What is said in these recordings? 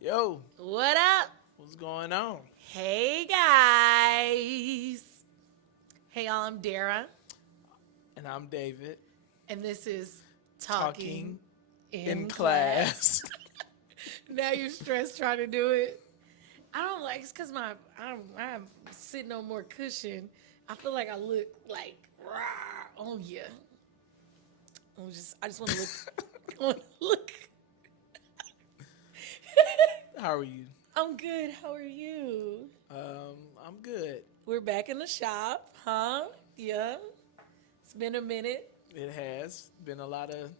Yo, What up? what's going on? Hey guys. Hey y'all, I'm Dara, And I'm David, and this is talking Talking in in Class. class. Now you're stressed trying to do it. I don't like it's because I'm sitting on more cushion. I feel like I look like rah on you. I just want to look. I want to look. How are you? I'm good. How are you? I'm good. We're back in the shop, huh? Yeah. It's been a minute. It has been a lot of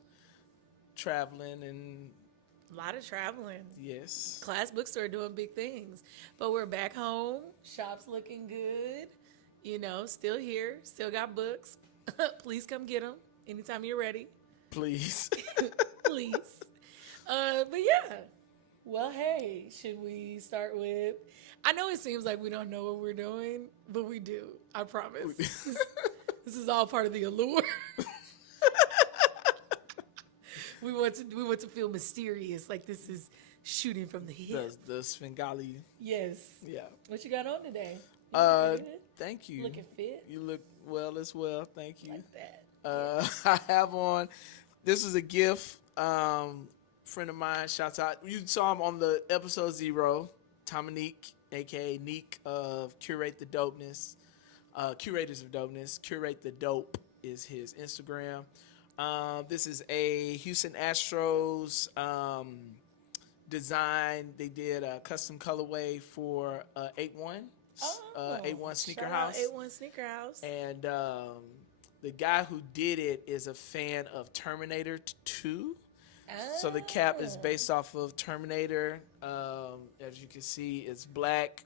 traveling and A lot of traveling. yes, Class bookstore doing big things. But we're back home. Shop's looking good. Still here. Still got books. Please come get them anytime you're ready. please. Please. But yeah. Well, hey, should we start with? I know it seems like we don't know what we're doing, but we do. I promise. This is all part of the allure. We want to feel mysterious, like this is shooting from the hip. the Svengali. Yes. Yeah. What you got on today? You Uh, good? thank you. Looking fit. You look well as well. Thank you. Like that. I have on. This is a gift. Friend of mine. Shouts out. You saw him on the episode 0. Dominique, aka Neek of Curate the Dopeness. Curators of Dopeness. Curate the Dope is his Instagram. This is a Houston Astros design. They did a custom colorway for 8-1. 8-1 Sneaker shout House. Out 8-1 Sneaker House. And the guy who did it is a fan of Terminator 2. So the cap is based off of Terminator. As you can see, it's black,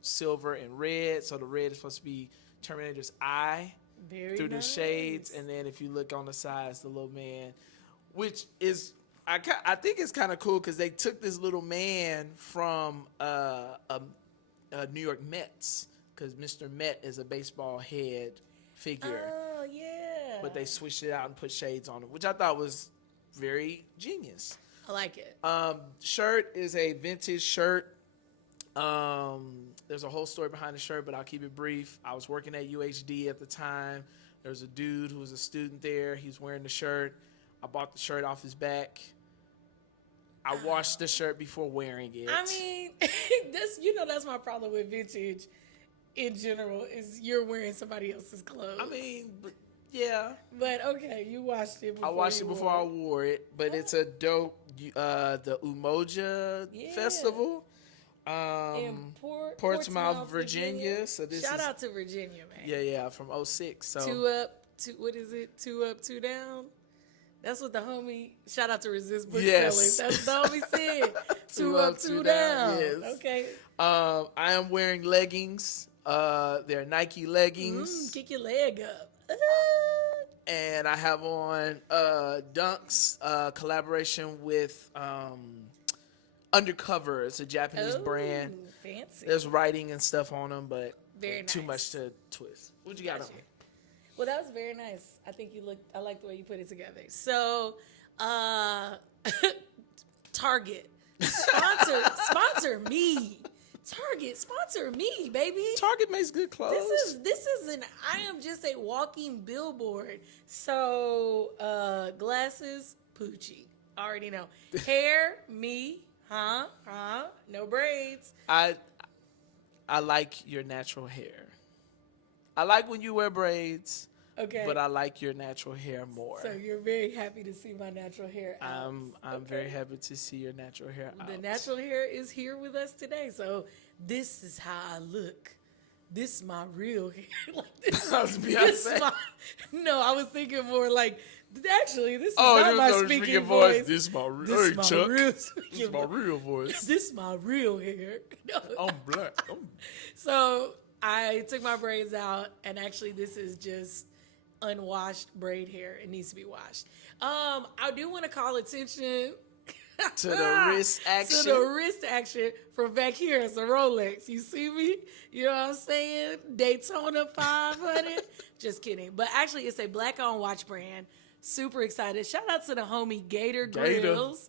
silver, and red. So the red is supposed to be Terminator's eye Very through nice. the shades. And then if you look on the sides, the little man, which is, I think it's kind of cool because they took this little man from New York Mets, because Mr. Met is a baseball head figure. Oh yeah. But they switched it out and put shades on it, which I thought was very genius. I like it. Shirt is a vintage shirt. There's a whole story behind the shirt, but I'll keep it brief. I was working at UHD at the time. There was a dude who was a student there. He was wearing the shirt. I bought the shirt off his back. I washed the shirt before wearing it. I mean, that's my problem with vintage in general is you're wearing somebody else's clothes. I mean, yeah. But okay, you washed it before I washed it before I wore it, but it's a dope, the Umoja Festival. In Portsmouth, Virginia. So this Shout is, out to Virginia, man. Yeah, from 06. So What is it? 2 up, 2 down. That's what the homie. Shout out to Resist Booksellers. Yes. That's what the homie said. 2 up, 2 down. Yes. Okay. I am wearing leggings. They're Nike leggings. Kick your leg up. And I have on Dunks collaboration with Undercover. It's a Japanese brand. Fancy. There's writing and stuff on them, but Very too nice. much to twist. What you got on? Well, that was very nice. I think I like the way you put it together. So, Target, sponsor me. Target, sponsor me, baby. Target makes good clothes. I am just a walking billboard. So, glasses, Poochie. Already know. Hair, me, no braids. I like your natural hair. I like when you wear braids. Okay. But I like your natural hair more. So you're very happy to see my natural hair out. I'm very happy to see your natural hair out. The natural hair is here with us today. So this is how I look. This is my real hair. No, I was thinking more like, actually, this is not my speaking voice. This is my real This is my real voice. This is my real hair. No. I'm black. So I took my braids out, and actually this is just unwashed braid hair. It needs to be washed. I do want to call attention to the wrist action. To the wrist action from back here. It's a Rolex. You see me? You know what I'm saying? Daytona 500. Just kidding. But actually, it's a black-owned watch brand. Super excited. Shout out to the homie Gator Grills.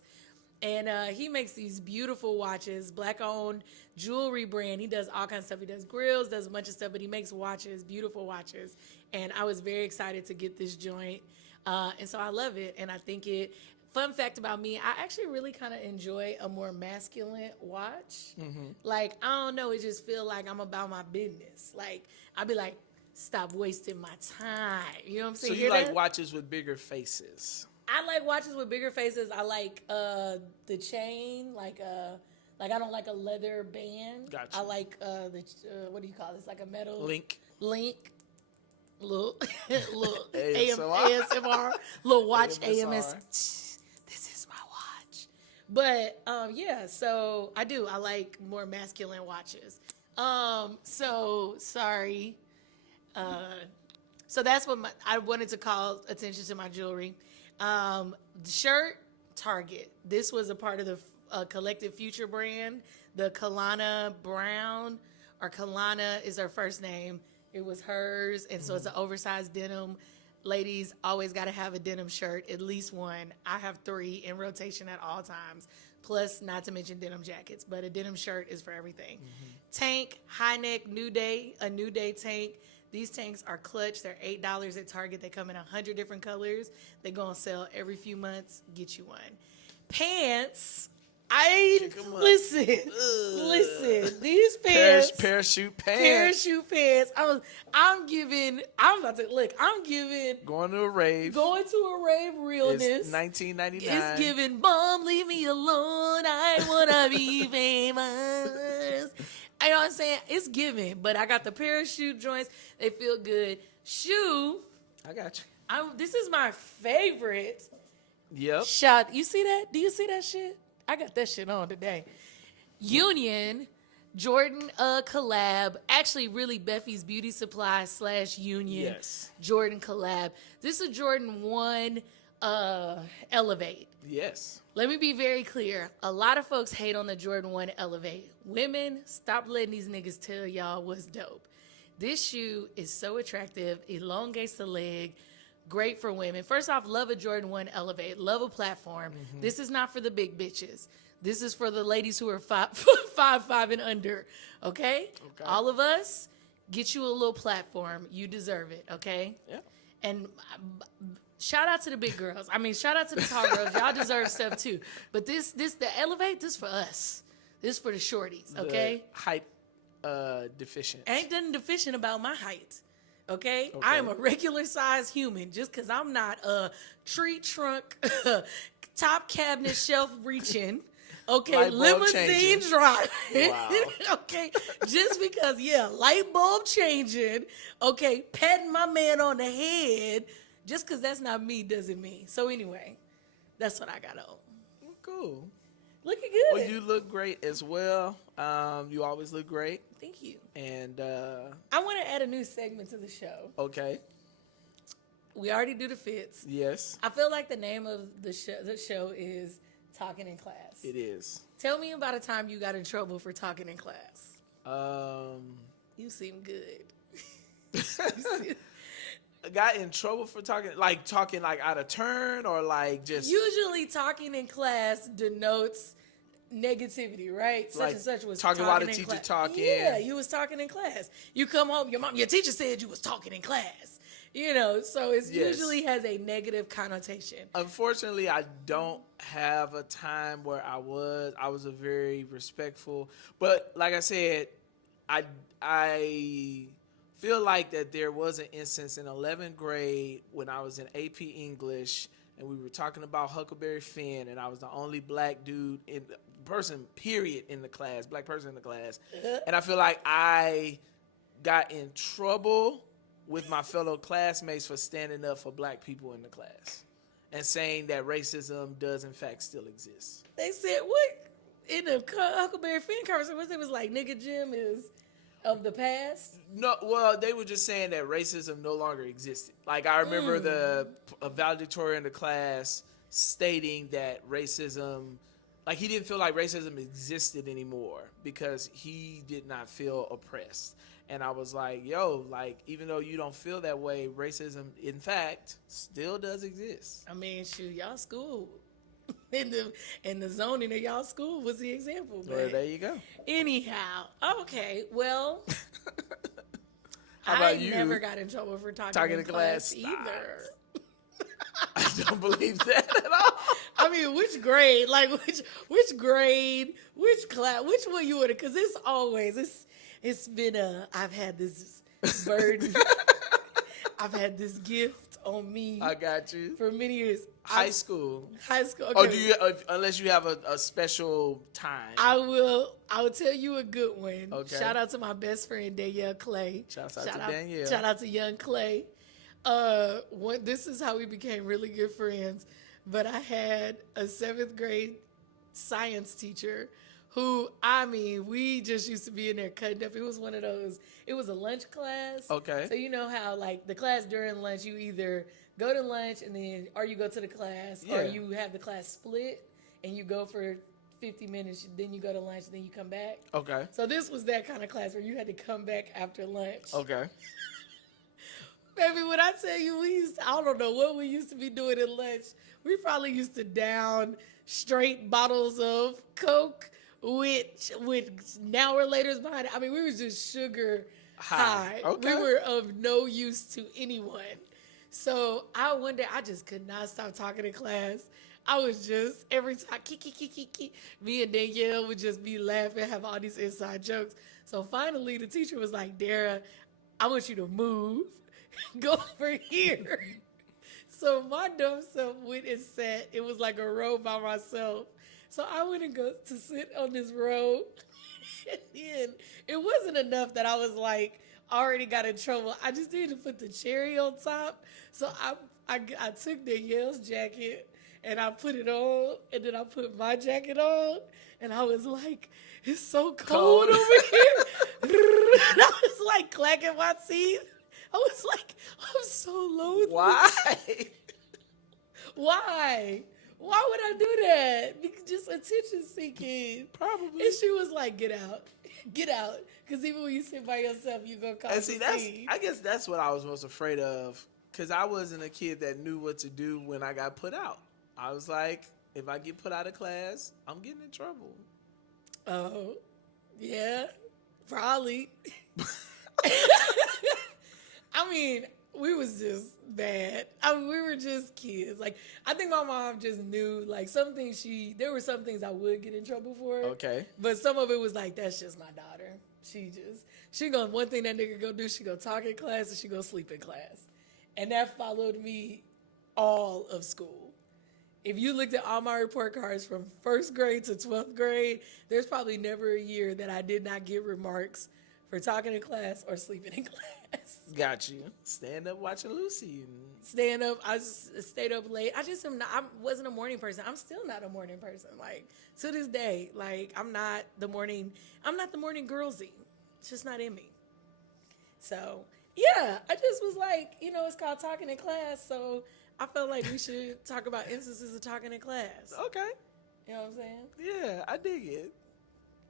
And he makes these beautiful watches, black-owned jewelry brand. He does all kinds of stuff. He does grills, does a bunch of stuff, but he makes watches, beautiful watches. And I was very excited to get this joint. And so I love it. And I think it, fun fact about me, I actually really kind of enjoy a more masculine watch. Like, I don't know, it just feel like I'm about my business. Like, I'd be like, stop wasting my time. You know what I'm saying? So you like watches with bigger faces. I like watches with bigger faces. I like the chain, like I don't like a leather band. Gotcha. I like what do you call this? Like a metal Link. Look, ASMR. ASMR, little watch AMSR. AMS. This is my watch. But yeah, so I do. I like more masculine watches. So sorry. So that's what I wanted to call attention to my jewelry. The shirt, Target. This was a part of the Collective Future brand. The Kalana Brown, or Kalana is her first name. It was hers, and so it's an oversized denim. Ladies always got to have a denim shirt, at least one. I have 3 in rotation at all times, plus not to mention denim jackets, but a denim shirt is for everything. Tank, high neck, New Day, a New Day tank. These tanks are clutch. They're $8 at Target. They come in 100 different colors. They go on sale every few months. Get you one. Pants. Listen. These pants. Parachute pants. I'm giving Going to a rave. Realness. It's $19.99. It's giving bum, leave me alone. I wanna be famous. You know what I'm saying? It's giving, but I got the parachute joints. They feel good. Shoe. I got you. This is my favorite. Yep. Shot. You see that? Do you see that shit? I got that shit on today. Union, Jordan collab. Actually, really Beffy's Beauty Supply / Union. Yes. Jordan collab. This is Jordan 1 Elevate. Yes. Let me be very clear. A lot of folks hate on the Jordan 1 Elevate. Women, stop letting these niggas tell y'all what's dope. This shoe is so attractive, elongates the leg, great for women. First off, love a Jordan 1 Elevate. Love a platform. This is not for the big bitches. This is for the ladies who are 5'5" and under. Okay? All of us, get you a little platform. You deserve it. Okay? Yeah. And shout out to the big girls. I mean, shout out to the tall girls. Y'all deserve stuff too. But the Elevate, this for us. This for the shorties. Okay? The height deficient. Ain't nothing deficient about my height. Okay? I am a regular size human just because I'm not a tree trunk, top cabinet shelf reaching. Okay, limousine driving. Wow. Okay, just because, light bulb changing. Okay, patting my man on the head. Just because that's not me doesn't mean. So anyway, that's what I got on. Cool. Looking good. Well, you look great as well. You always look great. Thank you. And I want to add a new segment to the show. okay. We already do the fits. Yes. I feel like the name of the show is Talking in Class. It is. Tell me about a time you got in trouble for talking in class. You seem good. I got in trouble for talking like out of turn or like just Usually talking in class denotes negativity, right? Such like and such was talking about a teacher class. talking. Yeah, you was talking in class. You come home, your teacher said you was talking in class. You know, so it usually has a negative connotation. Unfortunately, I don't have a time where I was a very respectful, but like I said, I feel like that there was an instance in 11th grade when I was in AP English and we were talking about Huckleberry Finn and I was the only black dude in the class, black person in the class. And I feel like I got in trouble with my fellow classmates for standing up for black people in the class and saying that racism does in fact still exist. They said, what? In the Huckleberry Finn conversation, it was like, nigga Jim is of the past? No, well, they were just saying that racism no longer existed. Like, I remember a valedictorian in the class stating that racism, like, he didn't feel like racism existed anymore because he did not feel oppressed. And I was like, yo, like, even though you don't feel that way, racism, in fact, still does exist. I mean, shoot, y'all school. And the zoning of y'all school was the example. Well, But there you go. anyhow, okay. Well, How I about you? never got in trouble for talking in to class Stop. either. I don't believe that at all. I mean, which grade? Like which grade? Which class? Which one you would have? Because it's been I've had this burden. I've had this gift on me. I got you. For many years. High school. High school. Okay. Oh, do you? Unless you have a special time. I will tell you a good one. Okay. Shout out to my best friend Danielle Clay. Shout out to Danielle. Shout out to young Clay. This is how we became really good friends. But I had a 7th grade science teacher who, I mean, we just used to be in there cutting up. It was one of those, it was a lunch class. Okay. So you know how like the class during lunch, you either go to lunch and then, or you go to the class, or you have the class split and you go for 50 minutes, then you go to lunch, then you come back. Okay. So this was that kind of class where you had to come back after lunch. Okay. Baby, when I tell you I don't know what we used to be doing at lunch. We probably used to down straight bottles of Coke with now or later's behind it. I mean, we were just sugar high. Okay. We were of no use to anyone. So one day I just could not stop talking in class. I was just, every time, me and Danielle would just be laughing, have all these inside jokes. So finally the teacher was like, Dara, I want you to move. Go over here. So my dumb self went and sat. It was like a row by myself. So I went and go to sit on this row. And then it wasn't enough that I was like, already got in trouble. I just needed to put the cherry on top. So I took Danielle's jacket and I put it on. And then I put my jacket on. And I was like, it's so cold over here. And I was like clacking my teeth. I was like, I'm so lonely. Why? Why? Why would I do that? Because just attention seeking. Probably. And she was like, get out. Get out. Because even when you sit by yourself, you're going to cause And see, a scene. I guess that's what I was most afraid of. Because I wasn't a kid that knew what to do when I got put out. I was like, if I get put out of class, I'm getting in trouble. Oh, yeah, probably. I mean, we was just bad. I mean, we were just kids. Like, I think my mom just knew, like, there were some things I would get in trouble for. Okay. But some of it was like, that's just my daughter. One thing that nigga go do, she go talk in class and she go sleep in class. And that followed me all of school. If you looked at all my report cards from 1st grade to 12th grade, there's probably never a year that I did not get remarks for talking in class or sleeping in class. Got you. Stand up watching Lucy. Stand up. I stayed up late. I wasn't a morning person. I'm still not a morning person. Like, to this day, like, I'm not the morning girlsy. It's just not in me. So, yeah, I just was like, it's called talking in class. So I felt like we should talk about instances of talking in class. Okay. You know what I'm saying? Yeah, I dig it.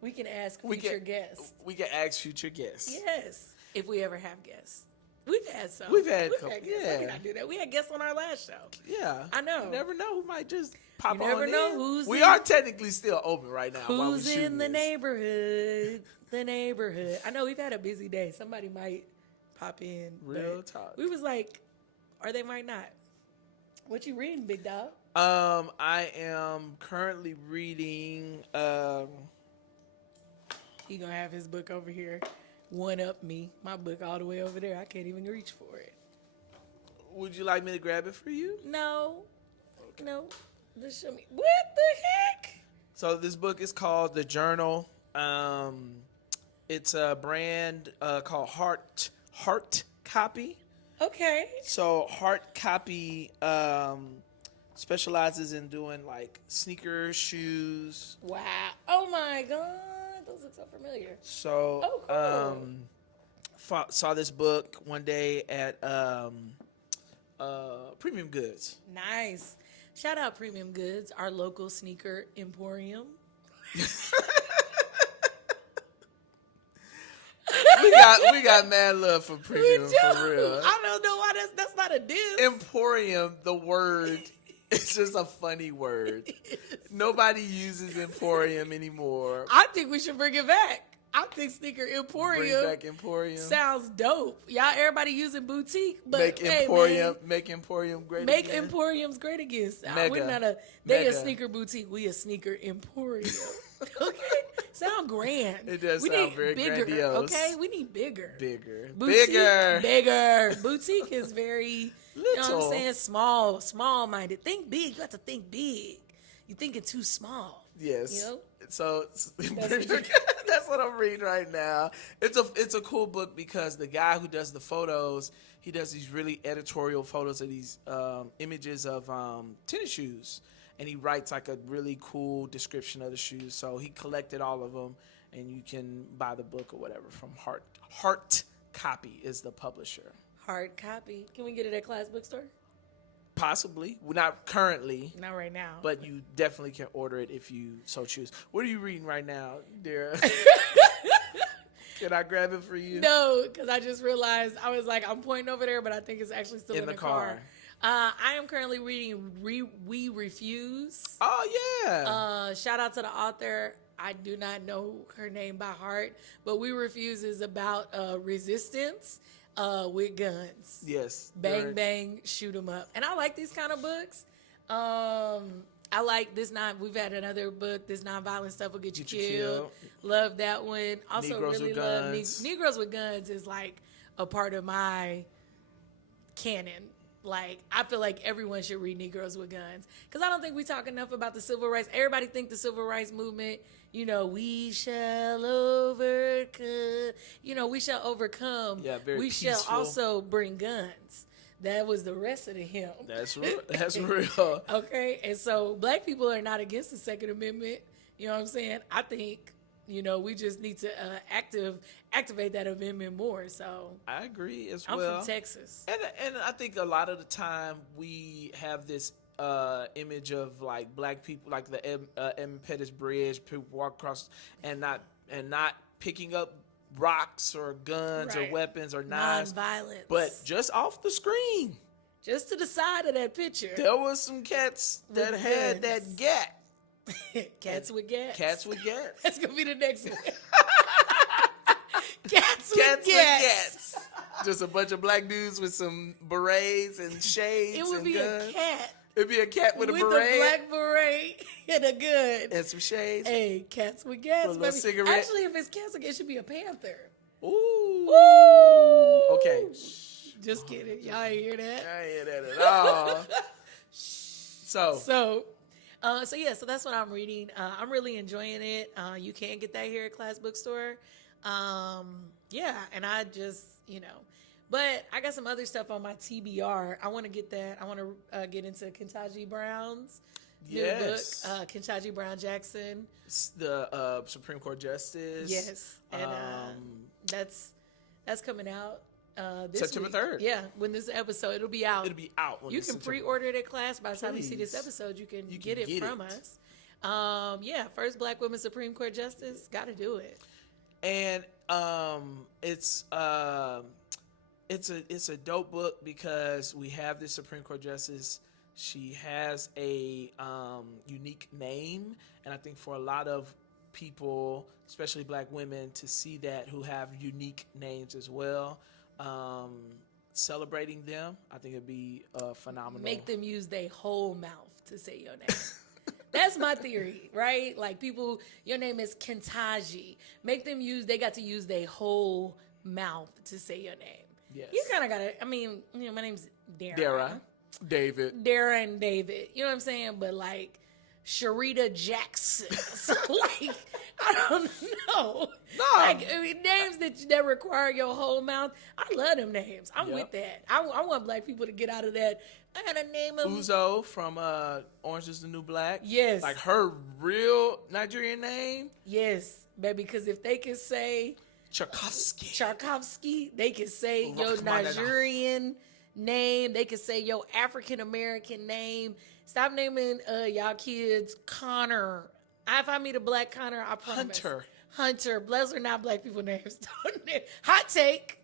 We can ask future guests. We can ask future guests. Yes, if we ever have guests. We've had some. We've had guests. yeah. How can I do that? We had guests on our last show. Yeah. I know. You never know who might just pop on. You never know We are technically still open right now. Who's in the neighborhood? The neighborhood. I know we've had a busy day. Somebody might pop in. Real talk. We was like, or they might not. What you reading, big dog? I am currently reading He gonna have his book over here. One up me. My book all the way over there. I can't even reach for it. Would you like me to grab it for you? No. Okay. No. Just show me. What the heck? So this book is called The Journal. It's a brand called Heart Copy. Okay. So Heart Copy specializes in doing like sneakers, shoes. Wow. Oh my God. Those look so familiar. So saw this book one day at Premium Goods. Nice. Shout out Premium Goods, our local sneaker emporium. we got mad love for Premium, for real. I don't know why that's not a diss. Emporium, the word It's just a funny word. Nobody uses Emporium anymore. I think we should bring it back. I think Sneaker Bring Emporium back Emporium. sounds dope. Y'all, everybody using boutique, but Make hey, Emporium, man, make Emporium great make again. Emporiums great again. Mega. We're not a Mega. sneaker boutique. We a sneaker emporium. Okay, sound grand. It does we sound need very bigger. grandiose. Okay, we need bigger. Bigger. Boutique, Bigger. bigger. Boutique is very, you know what Little. I'm saying? Small minded. Think big. You have to think big. You're thinking too small. Yes. You know? So That's that's what I'm reading right now. It's a cool book because the guy who does the photos, he does these really editorial photos of these images of tennis shoes, and he writes like a really cool description of the shoes. So he collected all of them, and you can buy the book or whatever from Heart Copy is the publisher. Hard copy. Can we get it at Class Bookstore? Possibly, well, not currently. Not right now. But you definitely can order it if you so choose. What are you reading right now, Dara? Can I grab it for you? No, because I just realized I was like, I'm pointing over there, but I think it's actually still in the car. I am currently reading We Refuse. Oh, yeah. Shout out to the author. I do not know her name by heart, but We Refuse is about resistance with guns. Yes. Bang, bang, shoot 'em up. And I like these kind of books. I like this we've had another book, This Nonviolent Stuff Will Get You Killed. Love that one. Also Negroes really with love Guns. Negroes with Guns is like a part of my canon. Like, I feel like everyone should read Negroes with Guns. Because I don't think we talk enough about the civil rights. Everybody think the civil rights movement, we shall overcome. We shall overcome. Yeah, very we peaceful. shall also bring guns. That was the rest of the hymn. That's real. That's real. Okay, and so black people are not against the Second Amendment. You know what I'm saying? I think, we just need to activate that amendment more. So I agree as I'm well. from Texas. And I think a lot of the time we have this image of like black people, like the M. Pettis Bridge, people walk across and not picking up rocks or guns Right. or weapons or knives, Non-violence. but just off the screen, just to the side of that picture. there was some cats that With had guns. that gat. Cats with gas. Cats with gats. That's gonna be the next one. Cats with Cats with gas. gats. Just a bunch of black dudes with some berets and shades. It would and be guns. a cat It'd be a cat with a a beret black beret and a gun. and some shades. Hey, cats with gas, With a little baby. cigarette. Actually, if it's cats, it should be a panther. Ooh. Woo! Okay. Just kidding. Y'all ain't hear that. I ain't hear that at all. So, So that's what I'm reading. I'm really enjoying it. You can get that here at Class Bookstore. And I just, but I got some other stuff on my TBR. I want to get that. I want to get into Kentaji Brown's new book, Kentaji Brown Jackson. the Supreme Court Justice. Yes, and that's coming out this September week. 3rd. Yeah, when this episode, it'll be out. It'll be out. When You it's can September. pre-order it at Class. By the time you see this Please. episode, you can You get can it get from it. us. First Black woman Supreme Court Justice. Got to do it. And it's a dope book because we have this Supreme Court Justice. She has a unique name, and I think for a lot of people, especially black women, to see that who have unique names as well, celebrating them, I think it'd be phenomenal. Make them use their whole mouth to say your name. That's my theory, right? Like people, your name is Kentaji. Make them they got to use their whole mouth to say your name. Yes. You kind of got to, my name's Dara. Dara, David. Dara and David. You know what I'm saying? But like Sharita Jackson. So like, I don't know. No. Like, names that require your whole mouth. I love them names. I'm Yep. with that. I want black people to get out of that. I gotta name him. Uzo from Orange is the New Black. Yes. Like her real Nigerian name, Yes, baby. Because if they can say Tchaikovsky, they can say your Rachmaninoff. Nigerian name. They can say your African American name. Stop naming y'all kids Connor. If I meet a black Connor, I promise. Hunter. Bless are not black people names. Hot take.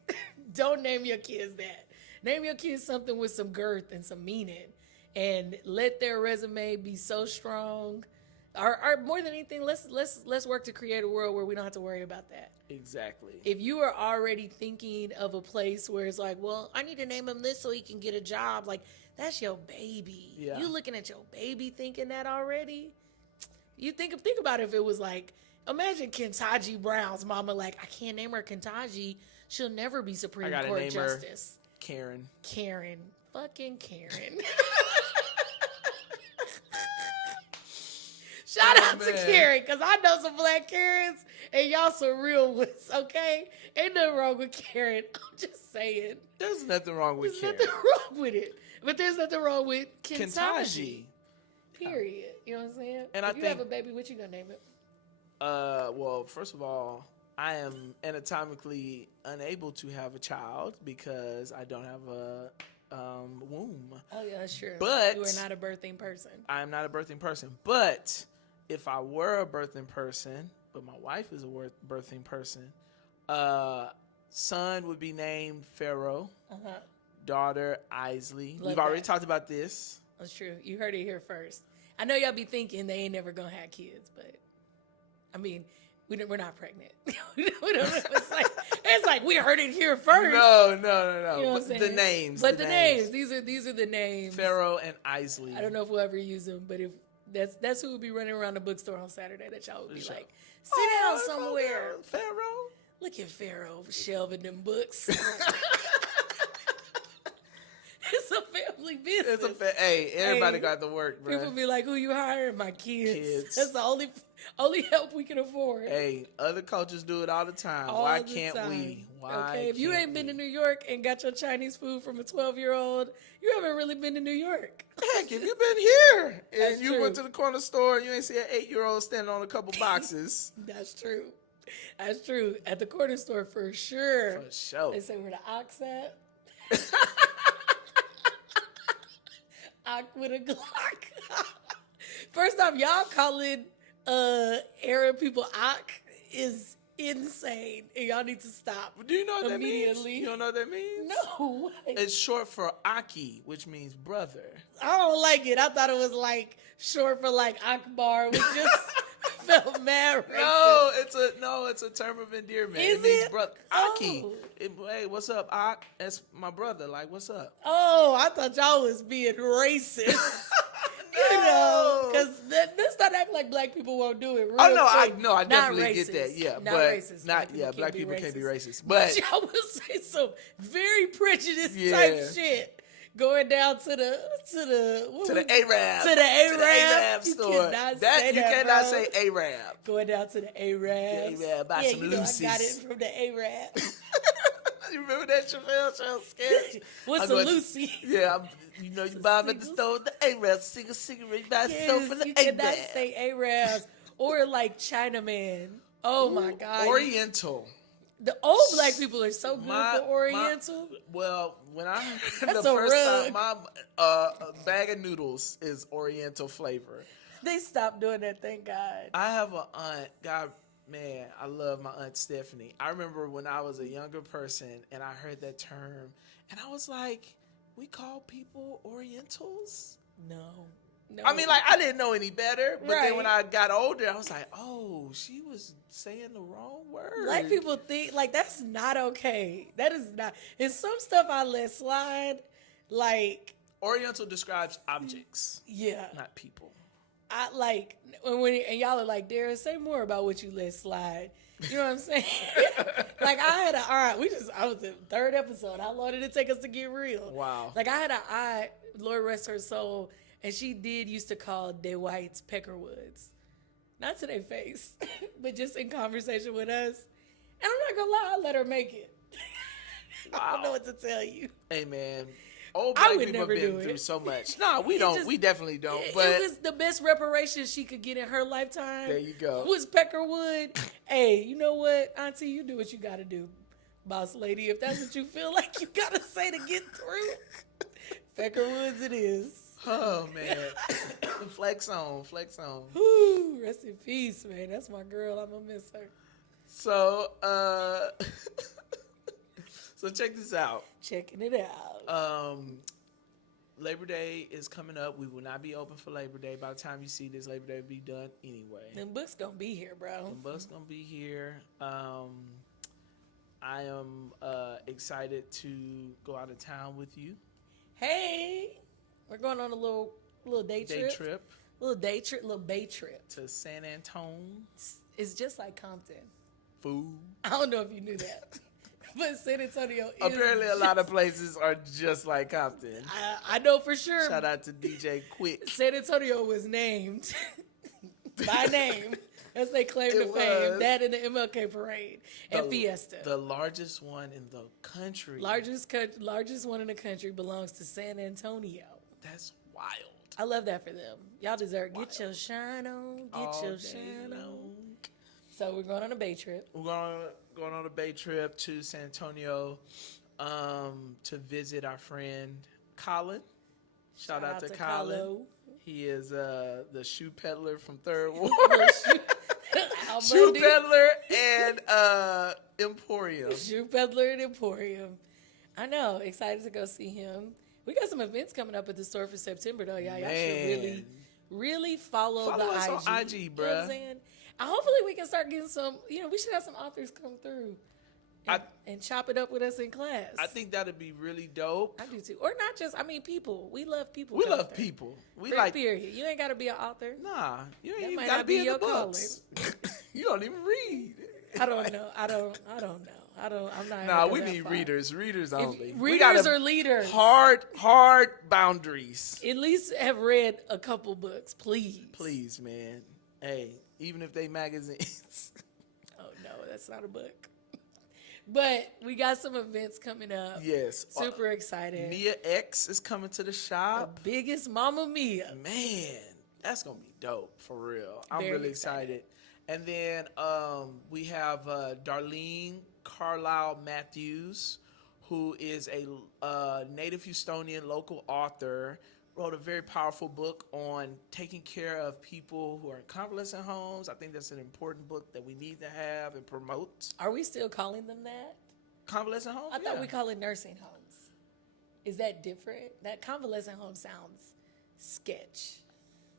Don't name your kids that. Name your kids something with some girth and some meaning. and let their resume be so strong. Or more than anything, let's work to create a world where we don't have to worry about that. Exactly. If you are already thinking of a place where it's like, well, I need to name him this so he can get a job, like that's your baby. Yeah. You looking at your baby thinking that already? You think about it if it was like, imagine Kentaji Brown's mama like, I can't name her Kentaji. She'll never be Supreme Court Justice. Karen. Karen. Fucking Karen. Shout out to Karen, because I know some black Karens and y'all some real ones, okay? Ain't nothing wrong with Karen. I'm just saying. There's nothing wrong with Karen. There's nothing wrong with it. But there's nothing wrong with Kentaji. Period. You know what I'm saying? And if you have a baby, what you gonna name it? Well, first of all, I am anatomically unable to have a child because I don't have a womb. Oh yeah, that's true. But you are not a birthing person. I'm not a birthing person. But if I were a birthing person, but my wife is a birthing person, son would be named Pharaoh. Daughter Isley. We've already talked about this. That's true. You heard it here first. I know y'all be thinking they ain't never gonna have kids, but I mean, we're not pregnant. It's like we heard it here first. No. You know but the names. But the names. These are the names. Pharaoh and Isley. I don't know if we'll ever use them, but if that's who would be running around the bookstore on Saturday that y'all would be like, sit down somewhere. Pharaoh. Look at Pharaoh shelving them books. It's a family business. Hey, everybody got to work, bro. People be like, who you hiring? My kids. That's the only help we can afford. Hey, other cultures do it all the time. Why can't we? If you ain't been to New York and got your Chinese food from a 12-year-old, you haven't really been to New York. Heck, if you been here and That's you true. went to the corner store and you ain't see an 8-year-old standing on a couple boxes. That's true. That's true. At the corner store, for sure. For sure. They say where the ox at. Ock with a Glock. First off, y'all calling Arab people Ock is insane, and y'all need to stop. Do you know what that means? Immediately. You don't know what that means? No. It's short for Aki, which means brother. I don't like it. I thought it was like short for like Akbar, which just felt mad racist. No, it's a term of endearment. Is it means it? brother. Oh. Aki. Hey, what's up, Ak? That's my brother. Like, what's up? Oh, I thought y'all was being racist. You know, because let's not act like black people won't do it. Real quick. I definitely get that. Yeah, not but racist. black people can't be racist. But y'all will say some very prejudiced type shit. Going down to the Arab. To the Arab store. You cannot say Arab. Going down to the Arab. Yeah, buy some Lucy's. I got it from the Arab. You remember that Chappelle show sketch? What's a Lucy? Yeah, you buy them at the store with the Arab, sing a cigarette, you buy a soap for the you Arab. cannot say Arabs or like Chinaman. Oh my God. Oriental. The old black people are so good for Oriental. Well, when I heard That's the a first rug. time, my bag of noodles is Oriental flavor. They stopped doing that, thank God. I have an aunt, God, man, I love my Aunt Stephanie. I remember when I was a younger person and I heard that term and I was like, we call people Orientals? No. I mean, like, I didn't know any better, but then when Right. I got older, I was like, oh, she was saying the wrong word. Black people think, like, that's not okay. That is not. And some stuff I let slide, like. Oriental describes objects, Yeah. not people. I like, and y'all are like, Dara, say more about what you let slide. You know what I'm saying? Like, I had I was in the 3rd episode. How long did it take us to get real? Wow. Like, I had an aunt, Lord rest her soul, and she used to call the whites peckerwoods. Not to their face, but just in conversation with us. And I'm not gonna lie, I let her make it. Wow. I don't know what to tell you. Hey, man. Old I black would people have never been do it. through so much. No, we don't. We definitely don't. But It was the best reparation she could get in her lifetime. There you go. Was Peckerwood. Hey, you know what, Auntie? You do what you got to do, boss lady. If that's what you feel like you got to say to get through, Peckerwoods it is. Oh, man. Flex on. Whew, rest in peace, man. That's my girl. I'm going to miss her. So, so check this out. Checking it out. Labor Day is coming up. We will not be open for Labor Day. By the time you see this, Labor Day will be done anyway. Them books gonna be here, bro. The bus gonna be here. I am excited to go out of town with you. Hey, we're going on a little day trip. Little day trip, little bay trip. To San Antonio. It's just like Compton. Food. I don't know if you knew that. But San Antonio is Apparently a lot of places are just like Compton. I know for sure. Shout out to DJ Quick. San Antonio was named by name as they claim to fame. Was. That and the MLK parade and Fiesta. The largest one in the country. Largest one in the country belongs to San Antonio. That's wild. I love that for them. Y'all deserve Wild. get your shine on. Get All your day shine on. long. So we're going on a bay trip. We're going on a bay trip to San Antonio to visit our friend Colin. Shout out to Colin. Colo. He is the shoe peddler from Third Ward. Al Shoe Bundy. peddler and Emporium. Shoe peddler and Emporium. I know. Excited to go see him. We got some events coming up at the store for September, though, y'all. Y'all should really follow the us IG. on IG, You know what I'm bruh. saying? Hopefully we can start getting some, we should have some authors come through and chop it up with us in class. I think that'd be really dope. I do too. Or not just, people. We love people. We love Jonathan. people. We Period, like. period. You ain't got to be an author. Nah, you ain't That even might gotta not be be in your the books. You don't even read. I don't know. I don't know. I'm not. Nah, gonna we go that need far. readers only. We Readers gotta- or leaders. Hard boundaries. At least have read a couple books, please. Please, man. Hey, even if they magazines. Oh no, that's not a book. But we got some events coming up. Yes. Super excited. Mia X is coming to the The shop. biggest Mama Mia. Man, that's gonna be dope for real. I'm Very really excited. And then we have Darlene Carlisle Matthews, who is a native Houstonian local author. Wrote a very powerful book on taking care of people who are in convalescent homes. I think that's an important book that we need to have and promote. Are we still calling them that? Convalescent homes? I thought Yeah. we call it nursing homes. Is that different? That convalescent home sounds sketch.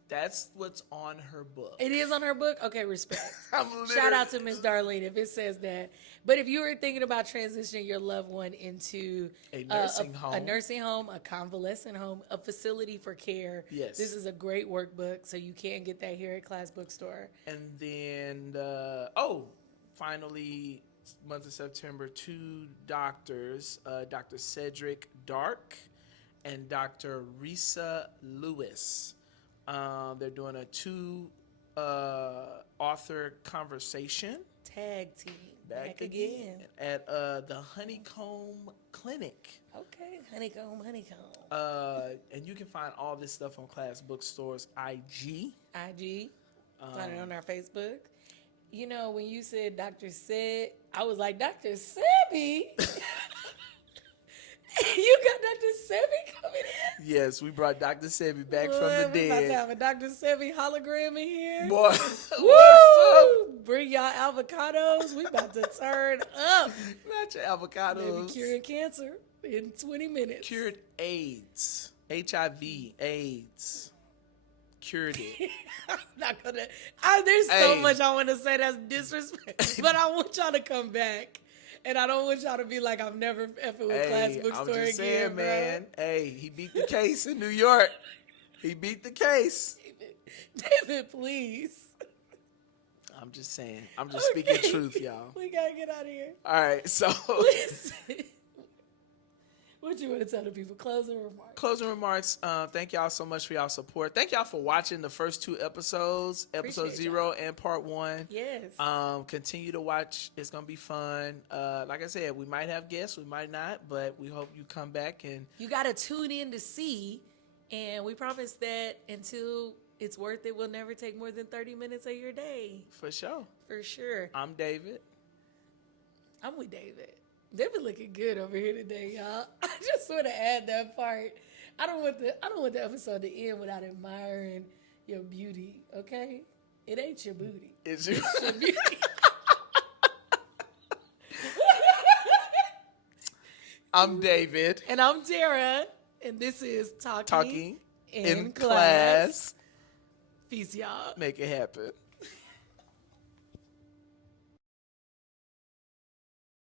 That's what's on her book. It is on her book? Okay, respect. I'm Shout out to literally- Miss Darlene if it says that. But if you were thinking about transitioning your loved one into A nursing home. a nursing home, a convalescent home, a facility for care, Yes. this is a great workbook. So you can get that here at Class Bookstore. And then, finally, month of September, 2 doctors, Dr. Cedric Dark and Dr. Risa Lewis. They're doing a 2 author conversation Tag team. Back again. at the Honeycomb Clinic. Okay, honeycomb. And you can find all this stuff on Class Bookstore's IG. IG. Find it on our Facebook. You know, when you said Dr. Seb, I was like, Dr. Sebi? You got Dr. Sebi coming in? Yes, we brought Dr. Sebi back from the We about to dead. have a Dr. Sebi hologram in here. Boy, what's up? Woo! Bring y'all avocados. We about to turn up. Not your Maybe avocados. curing cancer in 20 minutes. Cured AIDS. HIV, AIDS. Cured it. I'm not gonna. There's so Hey. much I want to say that's disrespect, but I want y'all to come back, and I don't want y'all to be like I'm never effing with Class Hey, Bookstore I'm just again, saying, bro. man. Hey, he beat the case in New York. He beat the case. David, please. I'm just saying. I'm just speaking Okay. truth, y'all. We gotta get out of here. All right, so Listen. What you want to tell the people? Closing remarks. closing remarks. Thank y'all so much for y'all support. Thank y'all for watching the first 2 episodes, episode Appreciate 0 and part 1. Yes. Continue to watch. It's gonna be fun. Like I said, we might have guests, we might not, but we hope you come back and You gotta tune in to see, and we promise that until it's worth it, we'll never take more than 30 minutes of your day. for sure. For sure. I'm David. I'm with David. David looking good over here today, y'all. I just want to add that part. I don't want the episode to end without admiring your beauty, okay? It ain't your booty. It's you. Your beauty. I'm David. And I'm Dara. And this is Talking, Talking in in class. class. Peace, y'all. Make it happen.